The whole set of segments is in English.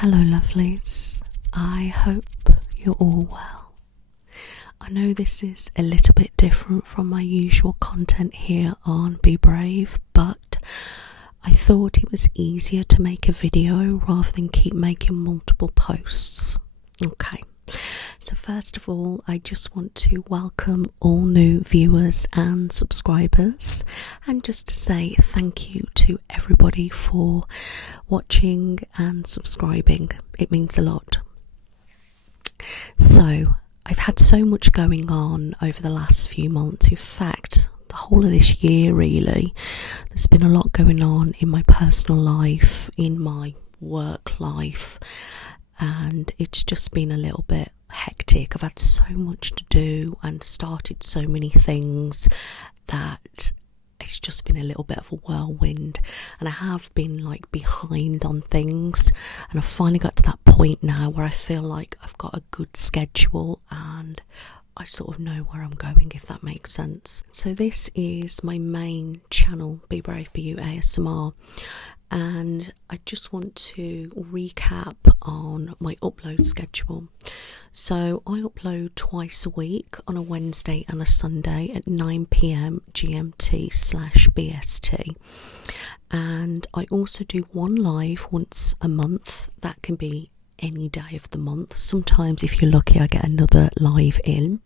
Hello lovelies, I hope you're all well. I know this is a little bit different from my usual content here on Be Brave, but I thought it was easier to make a video rather than keep making multiple posts. Okay, so first of all, I just want to welcome all new viewers and subscribers, and just to say thank you to everybody for watching and subscribing. It means a lot. So I've had so much going on over the last few months. In fact, the whole of this year really. There's been a lot going on in my personal life, in my work life, and it's just been a little bit hectic. I've had so much to do and started so many things that it's just been a little bit of a whirlwind, and I have been like behind on things, and I've finally got to that point now where I feel like I've got a good schedule and I sort of know where I'm going, if that makes sense. So this is my main channel, Be Brave Be You ASMR, and I just want to recap on my upload schedule. So I upload twice a week on a Wednesday and a Sunday at 9 PM GMT/BST, and I also do one live once a month. That can be any day of the month. Sometimes if you're lucky I get another live in,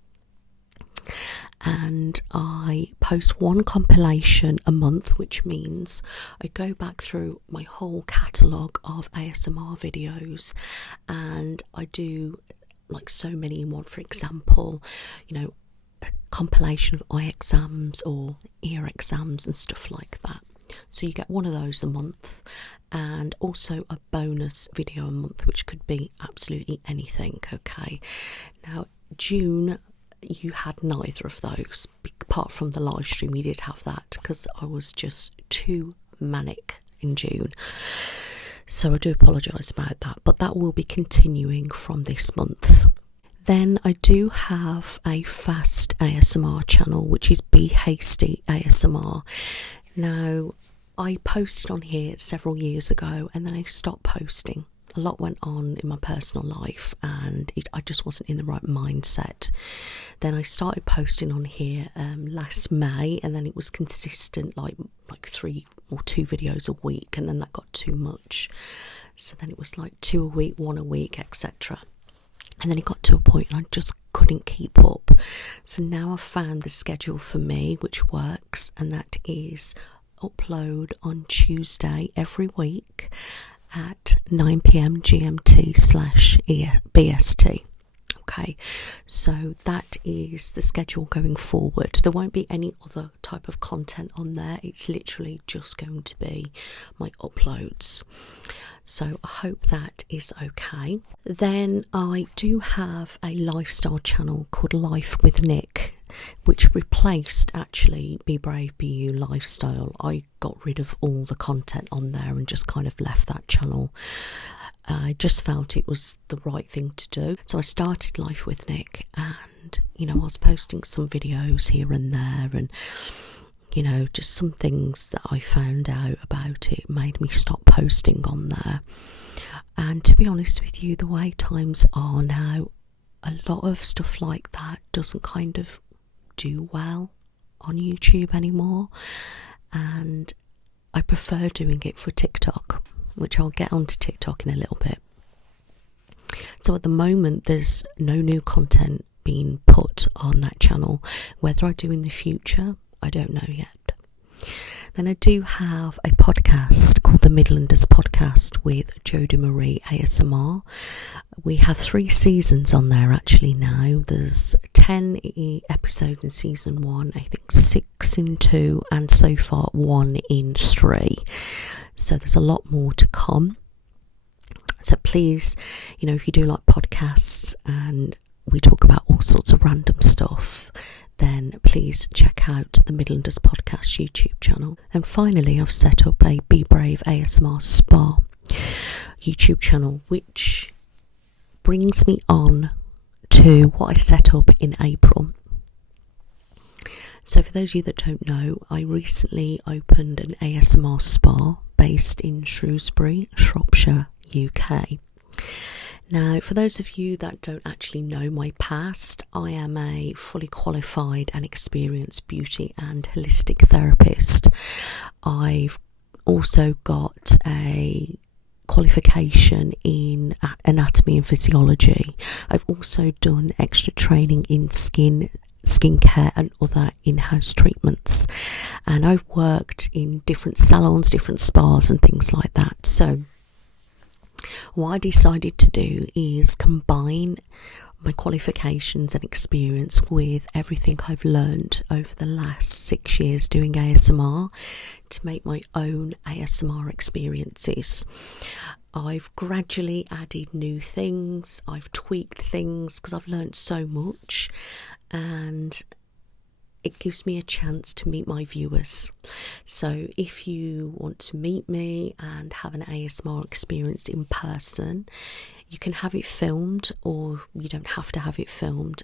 and I post one compilation a month, which means I go back through my whole catalogue of ASMR videos and I do like so many in one. For example, you know, a compilation of eye exams or ear exams and stuff like that. So you get one of those a month, and also a bonus video a month, which could be absolutely anything. Okay, now June you had neither of those, apart from the live stream. You did have that because I was just too manic in June, so I do apologise about that, but that will be continuing from this month. Then I do have a fast ASMR channel, which is Be Hasty ASMR. Now, I posted on here several years ago and then I stopped posting. A lot went on in my personal life and I just wasn't in the right mindset. Then I started posting on here last May, and then it was consistent, like 3 or 2 videos a week, and then that got too much. So then it was like 2 a week, 1 a week, etc. And then it got to a point and I just couldn't keep up. So now I've found the schedule for me which works, and that is upload on Tuesday every week at 9 PM GMT/BST. Okay, so that is the schedule going forward. There won't be any other type of content on there. It's literally just going to be my uploads. So I hope that is okay. Then I do have a lifestyle channel called Life with Nick, which replaced actually Be Brave Be You Lifestyle. I got rid of all the content on there and just kind of left that channel. I just felt it was the right thing to do. So I started Life with Nick, and you know, I was posting some videos here and there, and you know, just some things that I found out about it made me stop posting on there. And to be honest with you, the way times are now, a lot of stuff like that doesn't kind of do well on YouTube anymore, and I prefer doing it for TikTok, which I'll get onto TikTok in a little bit. So at the moment there's no new content being put on that channel. Whether I do in the future, I don't know yet. Then I do have a podcast called The Midlanders Podcast with Jodie Marie ASMR. We have 3 seasons on there actually now. There's 10 episodes in season 1, I think 6 in 2, and so far 1 in 3. So there's a lot more to come. So please, you know, if you do like podcasts and we talk about all sorts of random stuff, then please check out the Midlanders Podcast YouTube channel. And finally, I've set up a Be Brave ASMR Spa YouTube channel, which brings me on to what I set up in April. So for those of you that don't know, I recently opened an ASMR spa based in Shrewsbury, Shropshire, UK. Now, for those of you that don't actually know my past, I am a fully qualified and experienced beauty and holistic therapist. I've also got a qualification in anatomy and physiology. I've also done extra training in skincare and other in-house treatments, and I've worked in different salons, different spas and things like that. So what I decided to do is combine my qualifications and experience with everything I've learned over the last 6 years doing ASMR to make my own ASMR experiences. I've gradually added new things, I've tweaked things because I've learned so much, and it gives me a chance to meet my viewers. So if you want to meet me and have an ASMR experience in person, you can have it filmed, or you don't have to have it filmed.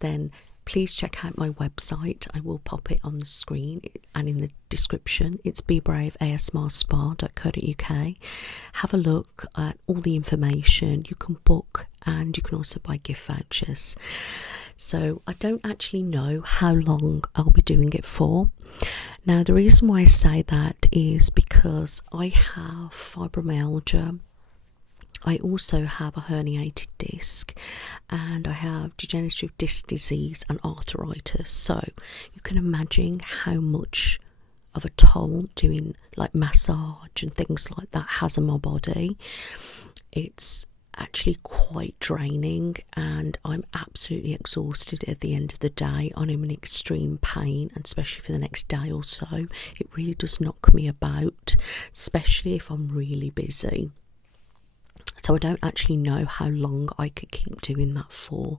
Then please check out my website. I will pop it on the screen and in the description. It's bebravebeyouasmr.co.uk. Have a look at all the information. You can book, and you can also buy gift vouchers. So I don't actually know how long I'll be doing it for. Now, the reason why I say that is because I have fibromyalgia. I also have a herniated disc, and I have degenerative disc disease and arthritis. So you can imagine how much of a toll doing like massage and things like that has on my body. It's actually quite draining, and I'm absolutely exhausted at the end of the day. I'm in extreme pain, and especially for the next day or so, it really does knock me about, especially if I'm really busy. So I don't actually know how long I could keep doing that for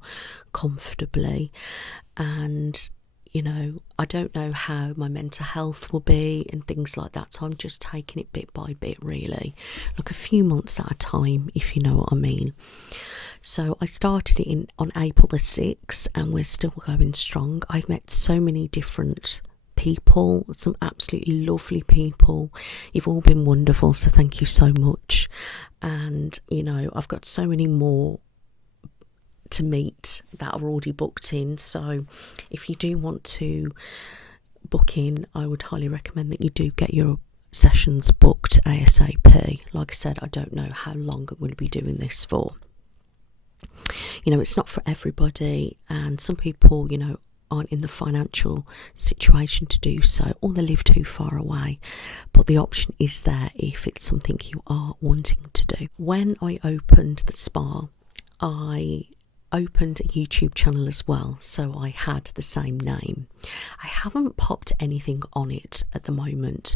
comfortably, and I don't know how my mental health will be and things like that. So I'm just taking it bit by bit, really, like a few months at a time, if you know what I mean. So I started it on April the 6th, and we're still going strong. I've met so many different people, some absolutely lovely people. You've all been wonderful, so thank you so much. And I've got so many more to meet that are already booked in. So if you do want to book in, I would highly recommend that you do get your sessions booked ASAP. Like I said, I don't know how long I'm going to be doing this for. It's not for everybody, and some people aren't in the financial situation to do so, or they live too far away, but the option is there if it's something you are wanting to do. When I opened the spa, I opened a YouTube channel as well, so I had the same name. I haven't popped anything on it at the moment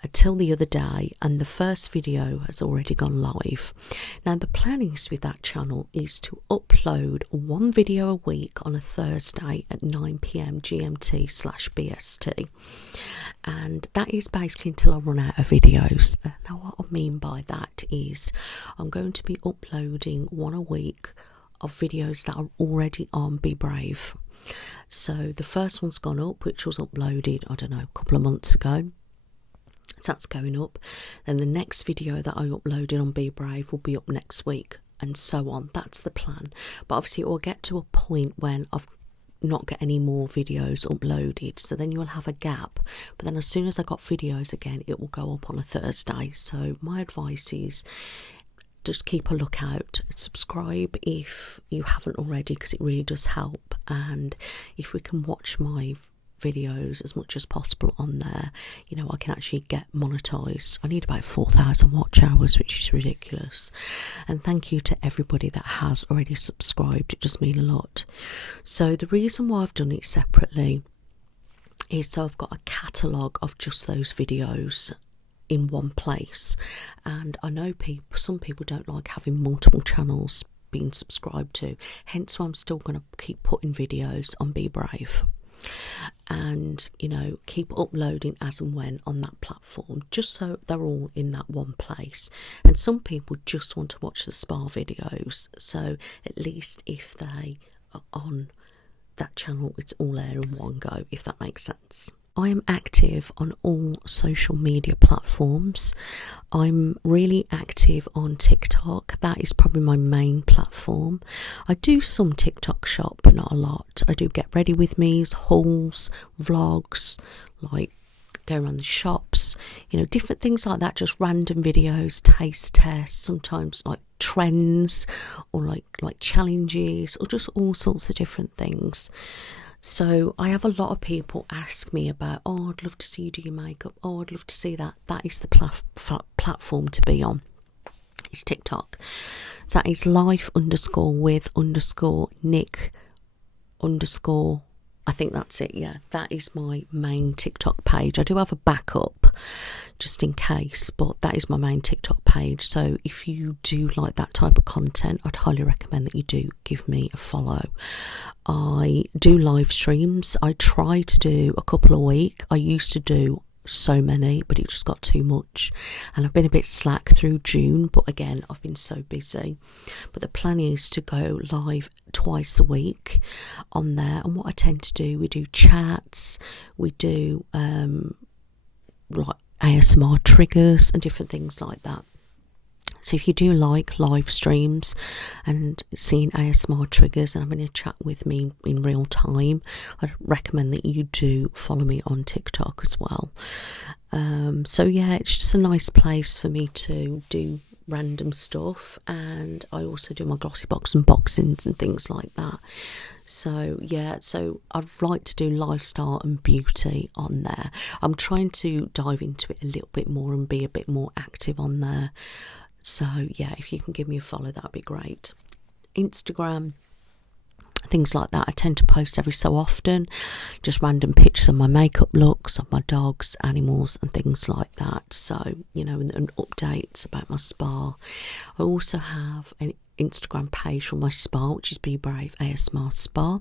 until the other day, and the first video has already gone live. Now, the plannings with that channel is to upload one video a week on a Thursday at 9 PM GMT/BST, and that is basically until I run out of videos. Now, what I mean by that is I'm going to be uploading one a week of videos that are already on Be Brave. So the first one's gone up, which was uploaded, I don't know, a couple of months ago. So that's going up. Then the next video that I uploaded on Be Brave will be up next week, and so on. That's the plan. But obviously it will get to a point when I've not got any more videos uploaded, so then you'll have a gap. But then as soon as I got videos again, it will go up on a Thursday. So my advice is just keep a lookout, subscribe if you haven't already, because it really does help. And if we can watch my videos as much as possible on there, I can actually get monetized. I need about 4,000 watch hours, which is ridiculous. And thank you to everybody that has already subscribed. It does mean a lot. So the reason why I've done it separately is so I've got a catalogue of just those videos in one place. And I know some people don't like having multiple channels being subscribed to, hence why I'm still going to keep putting videos on Be Brave, and keep uploading as and when on that platform, just so they're all in that one place. And some people just want to watch the spa videos, so at least if they are on that channel, it's all there in one go, if that makes sense. I am active on all social media platforms. I'm really active on TikTok. That is probably my main platform. I do some TikTok shop, but not a lot. I do get ready with me's, hauls, vlogs, like go around the shops, different things like that, just random videos, taste tests, sometimes like trends or like challenges or just all sorts of different things. So I have a lot of people ask me about, oh, I'd love to see you do your makeup. Oh, I'd love to see that. That is the platform to be on. It's TikTok. So that is life_with_Nick_ I think that's it, yeah. That is my main TikTok page. I do have a backup just in case, but that is my main TikTok page. So if you do like that type of content, I'd highly recommend that you do give me a follow. I do live streams. I try to do a couple a week. I used to do so many, but it just got too much, and I've been a bit slack through June, but again, I've been so busy. But the plan is to go live twice a week on there, and what I tend to do, we do chats, we do like ASMR triggers and different things like that. So if you do like live streams and seeing ASMR triggers and having a chat with me in real time, I'd recommend that you do follow me on TikTok as well. So yeah, it's just a nice place for me to do random stuff, and I also do my glossy box unboxings and things like that. So yeah, so I'd like to do lifestyle and beauty on there. I'm trying to dive into it a little bit more and be a bit more active on there. So yeah, if you can give me a follow, that'd be great. Instagram, things like that, I tend to post every so often, just random pictures of my makeup looks, of my dogs, animals and things like that. So, and updates about my spa. I also have an Instagram page for my spa, which is Be Brave ASMR Spa.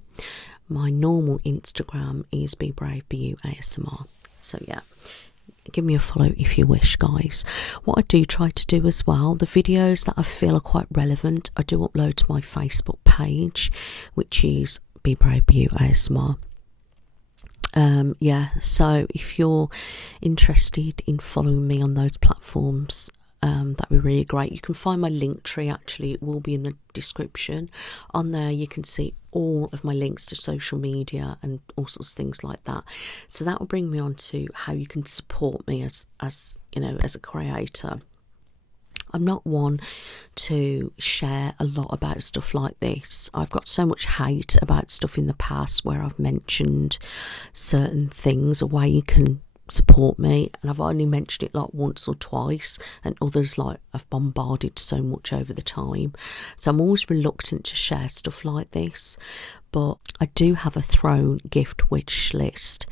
My normal Instagram is bebravebeyouasmr. So yeah, give me a follow if you wish, guys. What I do try to do as well, the videos that I feel are quite relevant, I do upload to my Facebook page, which is Be Brave Be You ASMR. So if you're interested in following me on those platforms, that'd be really great. You can find my link tree, actually it will be in the description. On there you can see all of my links to social media and all sorts of things like that. So that will bring me on to how you can support me as a creator. I'm not one to share a lot about stuff like this. I've got so much hate about stuff in the past where I've mentioned certain things, a way you can support me, and I've only mentioned it like once or twice, and others like I've bombarded so much over the time. So I'm always reluctant to share stuff like this. But I do have a throne gift wish list.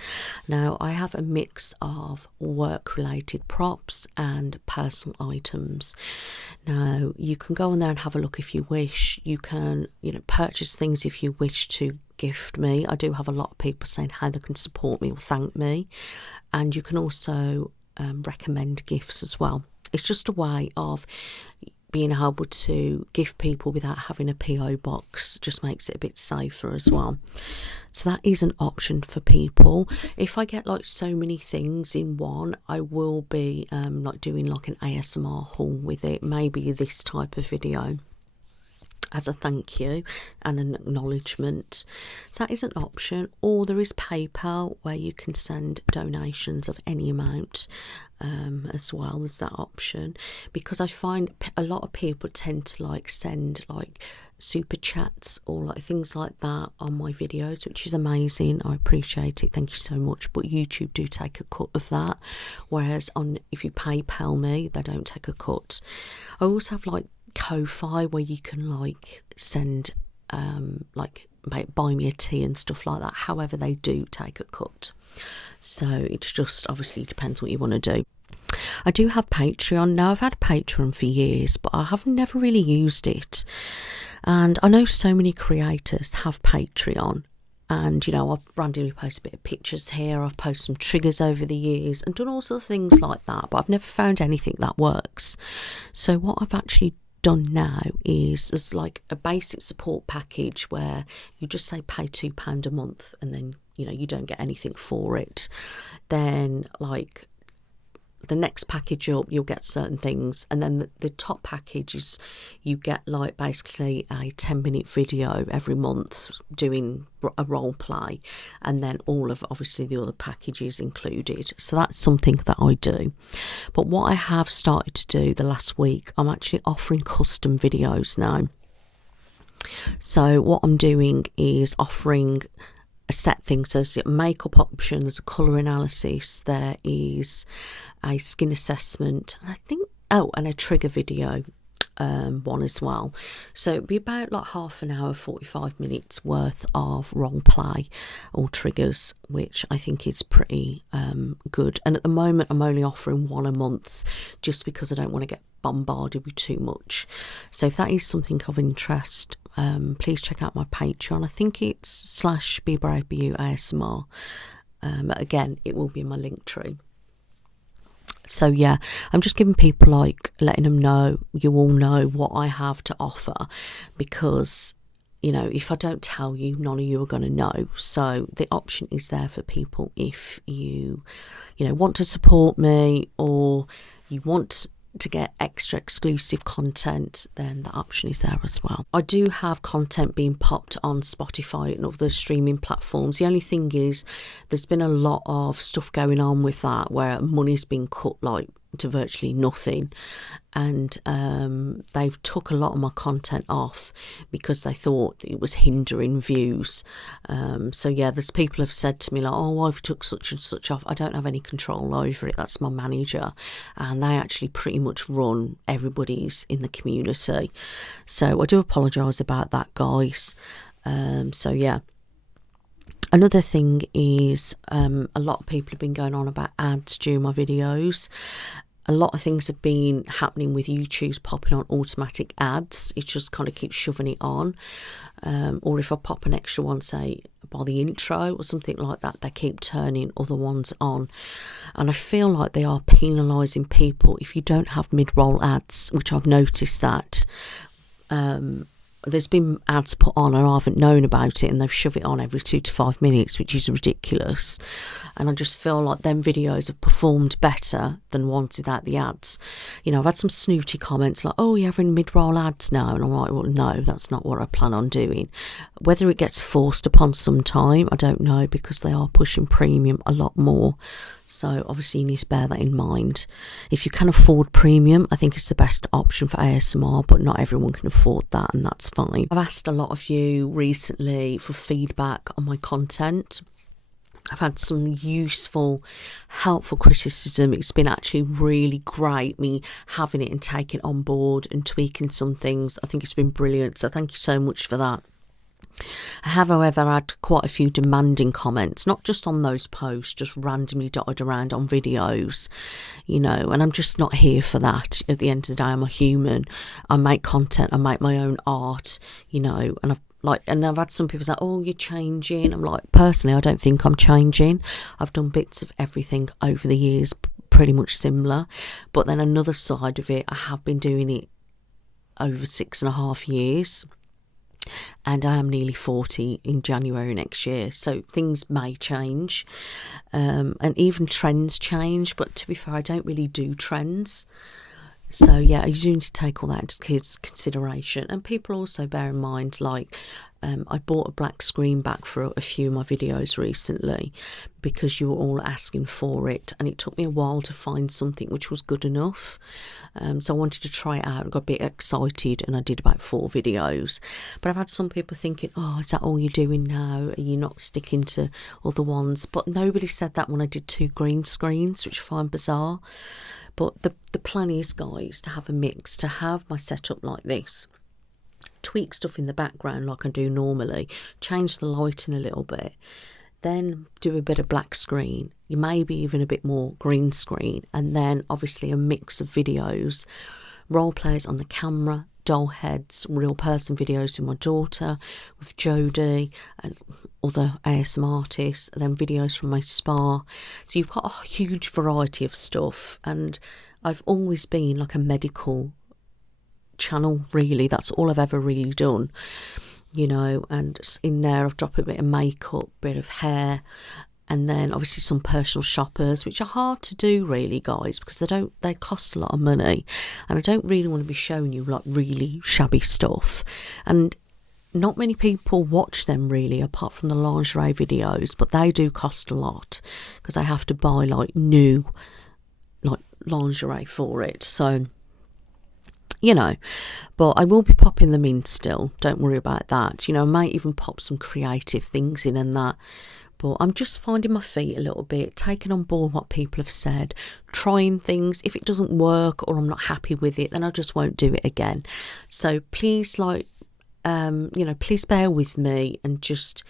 Now I have a mix of work related props and personal items. Now you can go on there and have a look if you wish. You can purchase things if you wish to gift me. I do have a lot of people saying how they can support me or thank me, and you can also recommend gifts as well. It's just a way of being able to give people without having a PO box. Just makes it a bit safer as well. So that is an option for people. If I get like so many things in one, I will be like doing like an ASMR haul with it, maybe this type of video as a thank you and an acknowledgement. So that is an option. Or there is PayPal, where you can send donations of any amount as well as that option, because I find a lot of people tend to like send like super chats or like things like that on my videos, which is amazing. I appreciate it, thank you so much, but YouTube do take a cut of that, whereas if you PayPal me, they don't take a cut. I also have like Ko-fi, where you can like send like buy me a tea and stuff like that. However, they do take a cut, so it's just obviously depends what you want to do. I do have Patreon. Now I've had Patreon for years, but I have never really used it, and I know so many creators have Patreon. And I've randomly posted a bit of pictures here, I've posted some triggers over the years and done all sorts of things like that, but I've never found anything that works. So what I've actually done now is there's like a basic support package where you just say pay £2 a month, and then you know, you don't get anything for it. Then like the next package up, you'll get certain things, and then the top package is you get like basically a 10-minute video every month doing a role play, and then all of obviously the other packages included. So that's something that I do. But what I have started to do the last week, I'm actually offering custom videos now. So what I'm doing is offering a set things. So there's a makeup option, there's a colour analysis, there is a skin assessment, and I think, oh, and a trigger video one as well. So it'd be about like half an hour, 45 minutes worth of role play or triggers, which I think is pretty good. And at the moment I'm only offering one a month just because I don't want to get bombarded with too much. So if that is something of interest, please check out my Patreon. I think it's /bebravebeyouasmr. Again, it will be in my link tree. So yeah, I'm just giving people, like, letting them know, you all know what I have to offer, because, you know, if I don't tell you, none of you are going to know. So the option is there for people if you know, want to support me, or you want to get extra exclusive content, then the option is there as well. I do have content being popped on Spotify and other streaming platforms. The only thing is there's been a lot of stuff going on with that where money's been cut like to virtually nothing, and they've took a lot of my content off because they thought it was hindering views. So yeah, there's people have said to me like, oh, why have you took such and such off? I don't have any control over it, that's my manager, and they actually pretty much run everybody's in the community. So I do apologise about that, guys. So yeah. Another thing is a lot of people have been going on about ads during my videos. A lot of things have been happening with YouTube's popping on automatic ads. It just kind of keeps shoving it on. Or if I pop an extra one, say, by the intro or something like that, they keep turning other ones on. And I feel like they are penalising people if you don't have mid-roll ads, which I've noticed that. There's been ads put on and I haven't known about it, and they've shoved it on every 2 to 5 minutes, which is ridiculous. And I just feel like them videos have performed better than ones without the ads. You know, I've had some snooty comments like, oh, you're having mid-roll ads now, and I'm like, well, no, that's not what I plan on doing. Whether it gets forced upon some time, I don't know, because they are pushing premium a lot more. So obviously you need to bear that in mind. If you can afford premium, I think it's the best option for ASMR, but not everyone can afford that, and that's fine. I've asked a lot of you recently for feedback on my content. I've had some useful, helpful criticism. It's been actually really great, me having it and taking it on board and tweaking some things. I think it's been brilliant, so thank you so much for that. I have, however, had quite a few demanding comments, not just on those posts, just randomly dotted around on videos, you know, and I'm just not here for that. At the end of the day, I'm a human. I make content, I make my own art, you know, and I've had some people say, oh, you're changing. I'm like, personally, I don't think I'm changing. I've done bits of everything over the years, pretty much similar. But then another side of it, I have been doing it over 6.5 years. And I am nearly 40 in January next year, so things may change, and even trends change, but to be fair, I don't really do trends. So yeah, you do need to take all that into consideration. And people also bear in mind, like, I bought a black screen back for a few of my videos recently because you were all asking for it, and it took me a while to find something which was good enough. So I wanted to try it out. I got a bit excited and I did about 4 videos. But I've had some people thinking, oh, is that all you're doing now? Are you not sticking to other ones? But nobody said that when I did 2 green screens, which I find bizarre. But the plan is, guys, to have a mix, to have my setup like this, tweak stuff in the background like I do normally, change the lighting a little bit, then do a bit of black screen, maybe even a bit more green screen, and then obviously a mix of videos, role plays on the camera, doll heads, real person videos with my daughter, with Jodie and other ASMR artists, and then videos from my spa. So you've got a huge variety of stuff, and I've always been like a medical channel, really. That's all I've ever really done. you know, and in there I've dropped a bit of makeup, bit of hair, and then obviously some personal shoppers, which are hard to do really, guys, because they cost a lot of money, and I don't really want to be showing you like really shabby stuff, and not many people watch them really, apart from the lingerie videos, but they do cost a lot because I have to buy like new like lingerie for it. So, you know, but I will be popping them in still, don't worry about that. You know, I might even pop some creative things in and that, but I'm just finding my feet a little bit, taking on board what people have said, trying things. If it doesn't work or I'm not happy with it, then I just won't do it again. So please, like, you know, please bear with me and just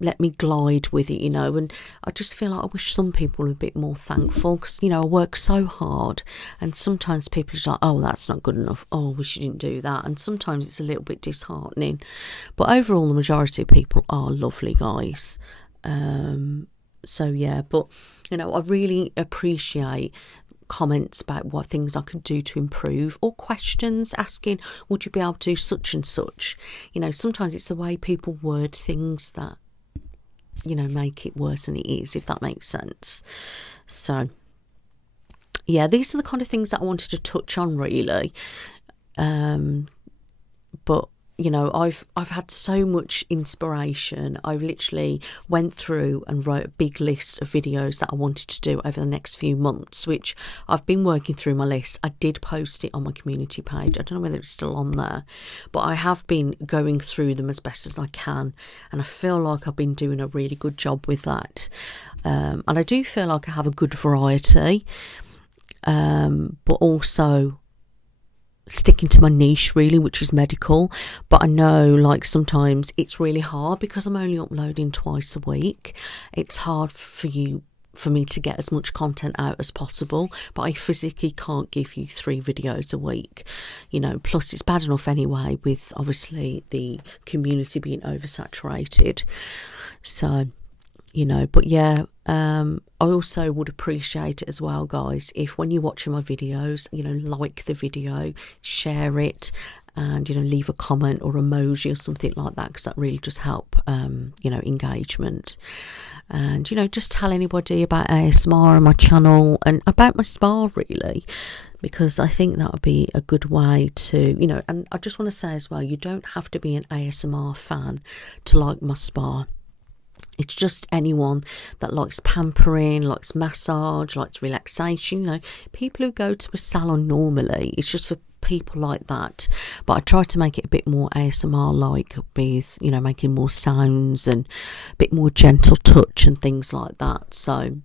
let me glide with it, you know. And I just feel like I wish some people were a bit more thankful, because, you know, I work so hard, and sometimes people are just like, oh, that's not good enough, oh, I wish you didn't do that, and sometimes it's a little bit disheartening. But overall, the majority of people are lovely, guys. So yeah, but, you know, I really appreciate comments about what things I could do to improve, or questions asking, would you be able to do such and such? You know, sometimes it's the way people word things that, you know, make it worse than it is, if that makes sense. So yeah, these are the kind of things that I wanted to touch on really. But you know, I've had so much inspiration. I literally went through and wrote a big list of videos that I wanted to do over the next few months, which I've been working through my list. I did post it on my community page. I don't know whether it's still on there, but I have been going through them as best as I can, and I feel like I've been doing a really good job with that. And I do feel like I have a good variety, but also sticking to my niche really, which is medical. But I know, like, sometimes it's really hard because I'm only uploading twice a week. It's hard for me to get as much content out as possible, but I physically can't give you 3 videos a week, you know. Plus it's bad enough anyway with obviously the community being oversaturated. So, you know, but yeah, I also would appreciate it as well, guys, if when you're watching my videos, you know, like the video, share it, and, you know, leave a comment or emoji or something like that, because that really does help, you know, engagement. And, you know, just tell anybody about ASMR and my channel and about my spa really, because I think that would be a good way to, you know. And I just want to say as well, you don't have to be an ASMR fan to like my spa. It's just anyone that likes pampering, likes massage, likes relaxation. You know, people who go to a salon normally, it's just for people like that. But I try to make it a bit more ASMR like, with, you know, making more sounds and a bit more gentle touch and things like that. So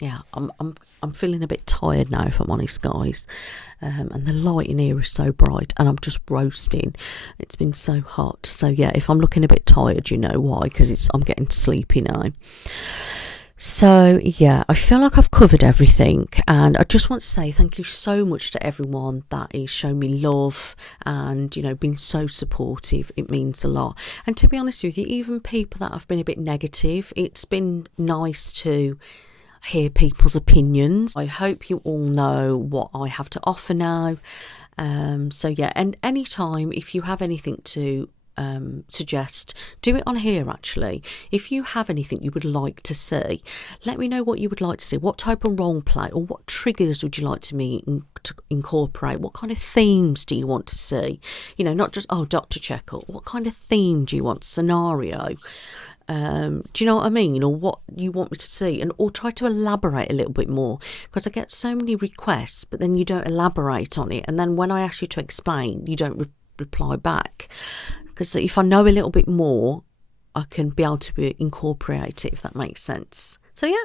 yeah, I'm feeling a bit tired now, if I'm honest, guys. And the light in here is so bright, and I'm just roasting. It's been so hot. So yeah, if I'm looking a bit tired, you know why, because I'm getting sleepy now. So yeah, I feel like I've covered everything, and I just want to say thank you so much to everyone that is showing me love and, you know, been so supportive. It means a lot. And to be honest with you, even people that have been a bit negative, it's been nice to hear people's opinions. I hope you all know what I have to offer now. So yeah, and anytime if you have anything to suggest, do it on here actually. If you have anything you would like to see, let me know what you would like to see. What type of role play or what triggers would you like to incorporate? What kind of themes do you want to see? You know, not just, oh, Dr. Jekyll. What kind of theme do you want? Scenario? Do you know what I mean? Or what you want me to see, and or try to elaborate a little bit more, because I get so many requests but then you don't elaborate on it, and then when I ask you to explain you don't reply back, because if I know a little bit more I can be able to incorporate it, if that makes sense. So yeah,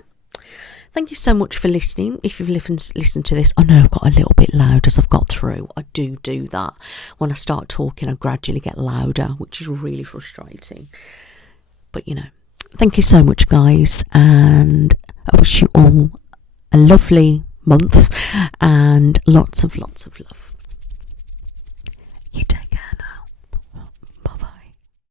thank you so much for listening. If you've listened to this, I know I've got a little bit loud as I've got through. I do that. When I start talking I gradually get louder, which is really frustrating. But, you know, thank you so much, guys, and I wish you all a lovely month and lots of love.